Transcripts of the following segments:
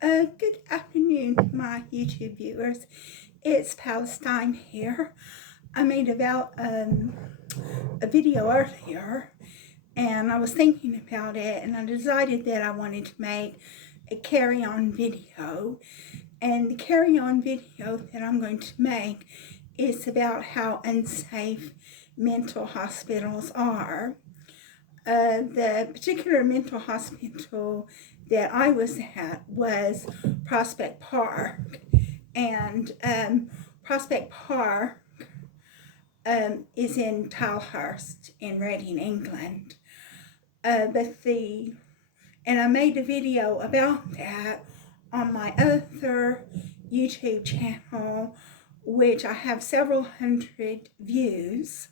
Good afternoon, my YouTube viewers. It's Palestine here. I made about a video earlier, and I was thinking about it, and I decided that I wanted to make a carry-on video. And the carry-on video that I'm going to make is about how unsafe mental hospitals are. The particular mental hospital that I was at was Prospect Park, and Prospect Park is in Tilehurst in Reading, England. And I made a video about that on my other YouTube channel, which I have several hundred views,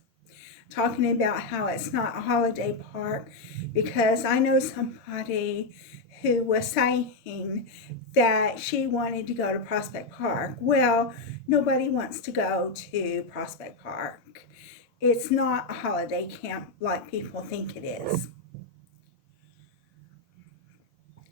talking about how it's not a holiday park, because I know somebody who was saying that she wanted to go to Prospect Park. Well, nobody wants to go to Prospect Park. It's not a holiday camp like people think it is.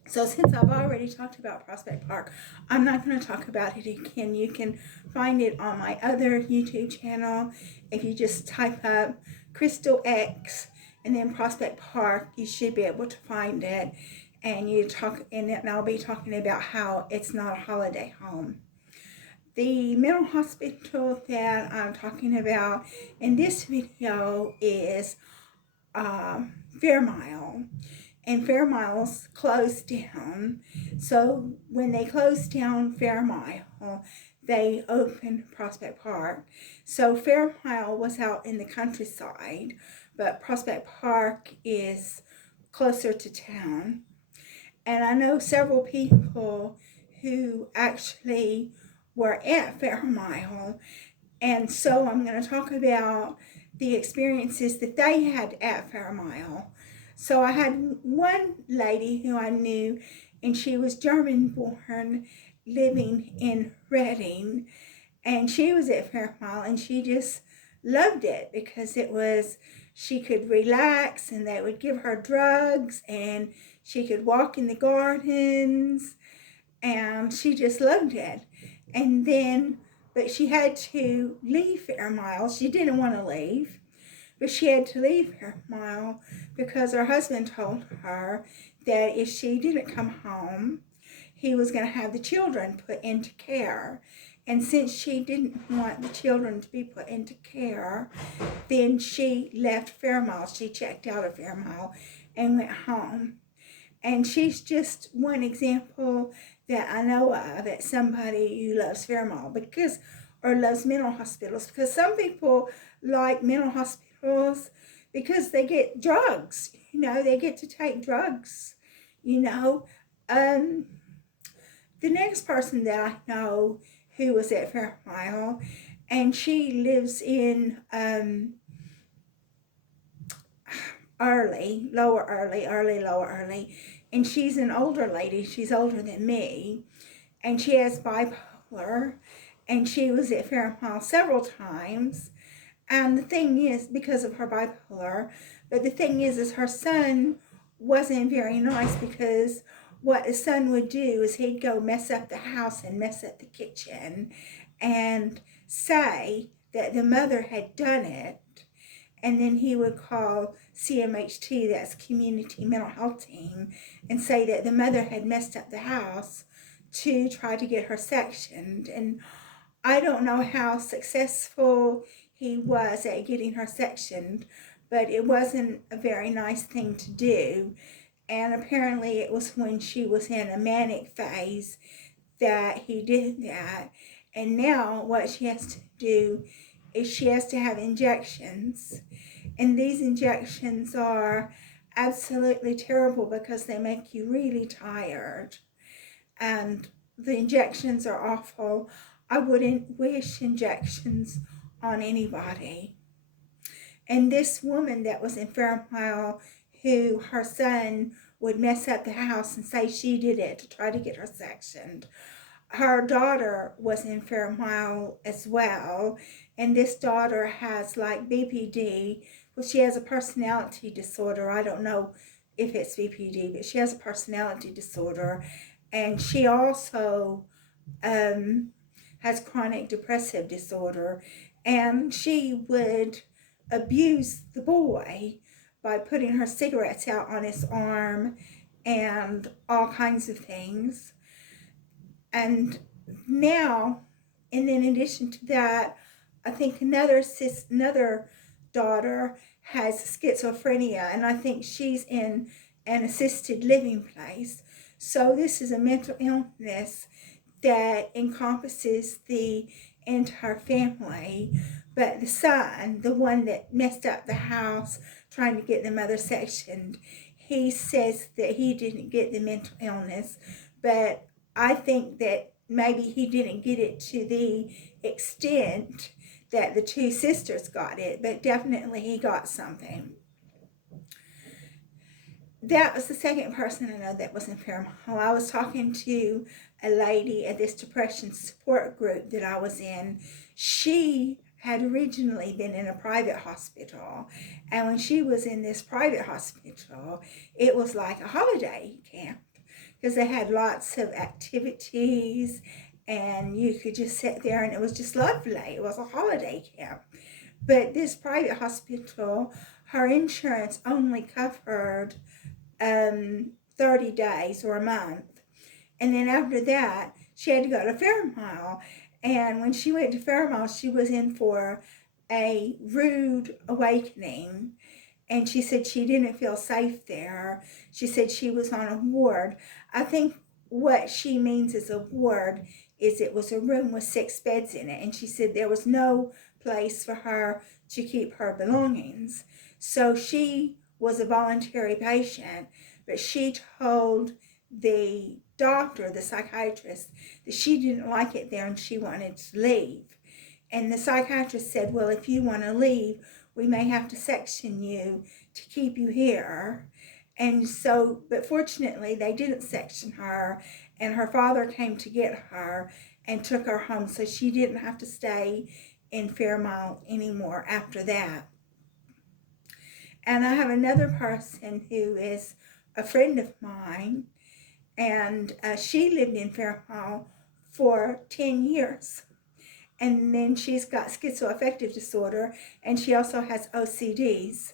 So since I've already talked about Prospect Park, I'm not going to talk about it again. You can find it on my other YouTube channel. If you just type up Crystal X and then Prospect Park, you should be able to find it. And I'll be talking about how it's not a holiday home. The mental hospital that I'm talking about in this video is Fairmile. And Fairmile's closed down. So when they closed down Fairmile, they opened Prospect Park. So Fairmile was out in the countryside, but Prospect Park is closer to town. And I know several people who actually were at Fairmile, and so I'm going to talk about the experiences that they had at Fairmile. So I had one lady who I knew, and she was German born, living in Reading, and she was at Fairmile, and she just loved it because she could relax, and they would give her drugs, and she could walk in the gardens, and she just loved it. But she had to leave Fairmile. She didn't want to leave, but she had to leave Fairmile because her husband told her that if she didn't come home, he was going to have the children put into care. And since she didn't want the children to be put into care, then she left Fairmile. She checked out of Fairmile and went home. And she's just one example that I know of at somebody who loves Fairmile or loves mental hospitals, because some people like mental hospitals because they get drugs. They get to take drugs. The next person that I know who was at Fairmile, and she lives in Lower Early, and she's an older lady. She's older than me, and she has bipolar, and she was at Fairmile several times. And the thing is, because of her bipolar, but the thing is her son wasn't very nice, because what the son would do is he'd go mess up the house and mess up the kitchen and say that the mother had done it. And then he would call CMHT, that's Community Mental Health Team, and say that the mother had messed up the house to try to get her sectioned. And I don't know how successful he was at getting her sectioned, but it wasn't a very nice thing to do. And apparently it was when she was in a manic phase that he did that. And now what she has to do is she has to have injections. And these injections are absolutely terrible because they make you really tired. And the injections are awful. I wouldn't wish injections on anybody. And this woman that was in Fairmile, who her son would mess up the house and say she did it to try to get her sectioned, her daughter was in Fairmile as well, and this daughter has like BPD. Well, she has a personality disorder. I don't know if it's BPD, but she has a personality disorder, and she also has chronic depressive disorder, and she would abuse the boy by putting her cigarettes out on his arm and all kinds of things. And now, and then in addition to that, I think another daughter has schizophrenia, and I think she's in an assisted living place. So this is a mental illness that encompasses the entire family. But the son, the one that messed up the house trying to get the mother sectioned, he says that he didn't get the mental illness, but I think that maybe he didn't get it to the extent that the two sisters got it, but definitely he got something. That was the second person I know that was in Fairmile. I was talking to a lady at this depression support group that I was in. She had originally been in a private hospital, and when she was in this private hospital, it was like a holiday camp because they had lots of activities and you could just sit there and it was just lovely. It was a holiday camp. But this private hospital, her insurance only covered 30 days or a month. And then after that, she had to go to Fairmile. And when she went to Fairmile, she was in for a rude awakening. And she said she didn't feel safe there. She said she was on a ward. I think what she means is a ward is it was a room with 6 beds in it. And she said there was no place for her to keep her belongings. So she was a voluntary patient, but she told the doctor, the psychiatrist, that she didn't like it there and she wanted to leave. And the psychiatrist said, well, if you want to leave, we may have to section you to keep you here. And so, but fortunately, they didn't section her, and her father came to get her and took her home, so she didn't have to stay in Fairmile anymore after that. And I have another person who is a friend of mine, and she lived in Fairmile for 10 years. And then she's got schizoaffective disorder, and she also has OCDs.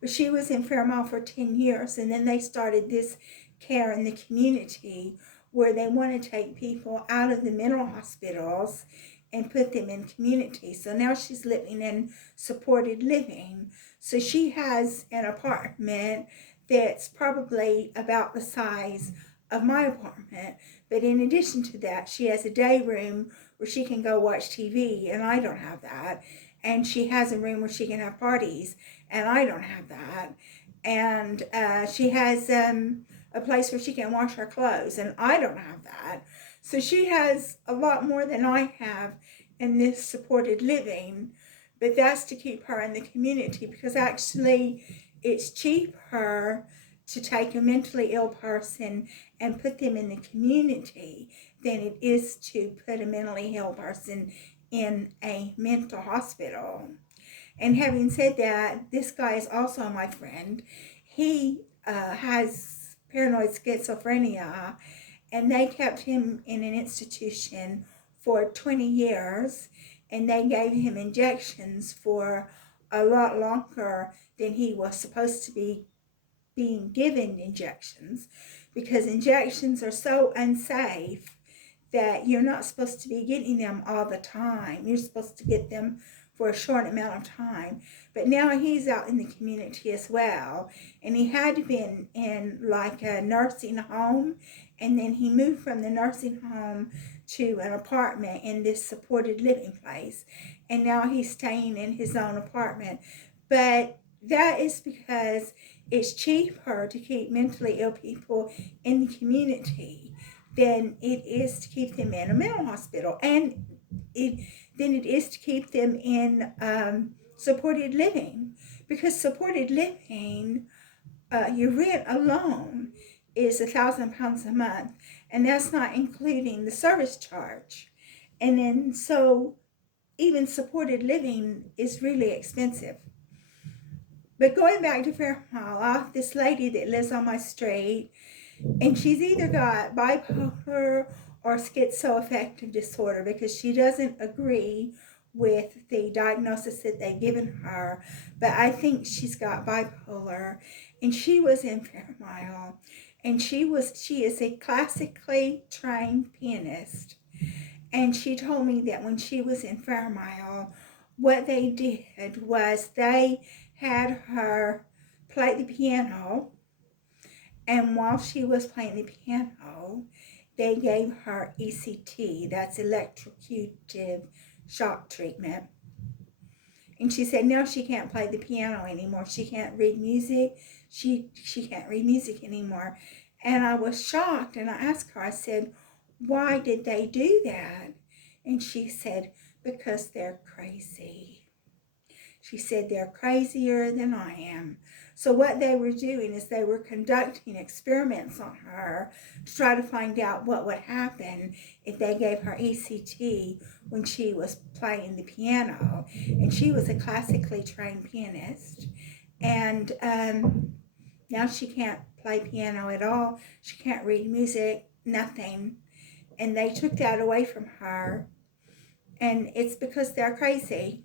But she was in Fairmile for 10 years, and then they started this care in the community where they want to take people out of the mental hospitals and put them in community. So now she's living in supported living. So she has an apartment that's probably about the size of my apartment. But in addition to that, she has a day room where she can go watch TV, and I don't have that. And she has a room where she can have parties, and I don't have that. And she has a place where she can wash her clothes, and I don't have that. So she has a lot more than I have in this supported living, but that's to keep her in the community, because actually it's cheaper to take a mentally ill person and put them in the community than it is to put a mentally ill person in a mental hospital. And having said that, this guy is also my friend. He has paranoid schizophrenia, and they kept him in an institution for 20 years, and they gave him injections for a lot longer than he was supposed to be being given injections, because injections are so unsafe that you're not supposed to be getting them all the time. You're supposed to get them for a short amount of time. But now he's out in the community as well, and he had been in like a nursing home, and then he moved from the nursing home to an apartment in this supported living place, and now he's staying in his own apartment. But that is because it's cheaper to keep mentally ill people in the community than it is to keep them in a mental hospital, and than it is to keep them in supported living, because supported living, your rent alone is £1,000 a month, and that's not including the service charge. And then so even supported living is really expensive. But going back to Fairmile, this lady that lives on my street, And she's either got bipolar or schizoaffective disorder, because she doesn't agree with the diagnosis that they've given her. But I think she's got bipolar. And she was in Fairmile. And she is a classically trained pianist. And she told me that when she was in Fairmile, what they did was they had her play the piano, and while she was playing the piano, they gave her ECT, that's electrocutive shock treatment. And she said now she can't play the piano anymore. She can't read music. She can't read music anymore. And I was shocked, and I asked her, I said, why did they do that? And she said, because they're crazy. She said, they're crazier than I am. So what they were doing is they were conducting experiments on her to try to find out what would happen if they gave her ECT when she was playing the piano. And she was a classically trained pianist. And now she can't play piano at all. She can't read music, nothing. And they took that away from her. And it's because they're crazy.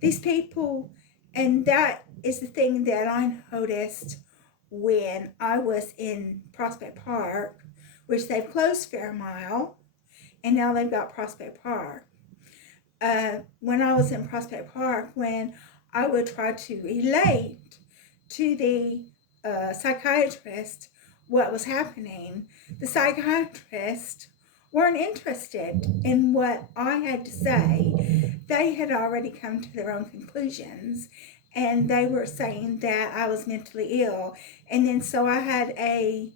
These people, and that is the thing that I noticed when I was in Prospect Park, which they've closed Fairmile, and now they've got Prospect Park. When I was in Prospect Park, when I would try to relate to the psychiatrist what was happening, the psychiatrist weren't interested in what I had to say. They had already come to their own conclusions, and they were saying that I was mentally ill. And then so I had a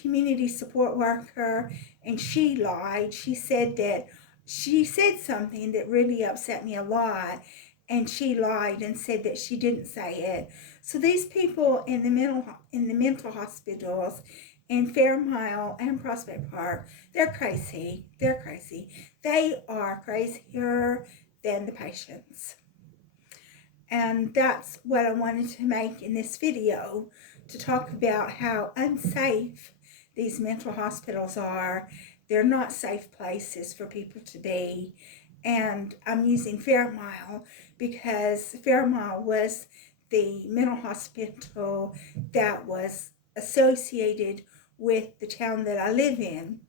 community support worker, and she lied. She said something that really upset me a lot, and she lied and said that she didn't say it. So these people in the mental hospitals in Fairmile and Prospect Park, they're crazy. They're crazy. They are crazier than the patients. And that's what I wanted to make in this video, to talk about how unsafe these mental hospitals are. They're not safe places for people to be. And I'm using Fairmile because Fairmile was the mental hospital that was associated with the town that I live in.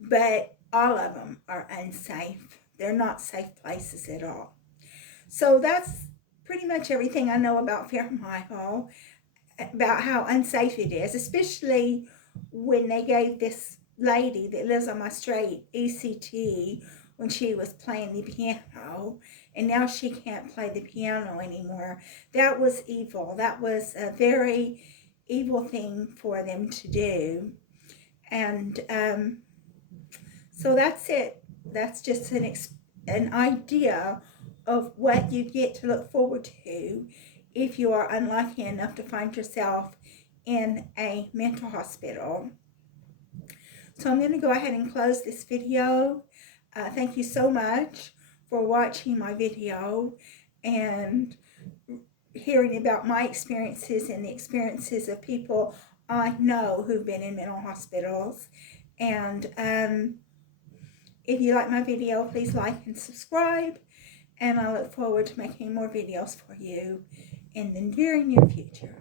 But all of them are unsafe. They're not safe places at all. So that's pretty much everything I know about Fairmile, about how unsafe it is, especially when they gave this lady that lives on my street ECT when she was playing the piano, and now she can't play the piano anymore. That was evil. That was a very evil thing for them to do. And so that's it. That's just an idea of what you get to look forward to if you are unlucky enough to find yourself in a mental hospital. So I'm going to go ahead and close this video. Thank you so much for watching my video and hearing about my experiences and the experiences of people I know who've been in mental hospitals. And if you like my video, please like and subscribe. And I look forward to making more videos for you in the very near future.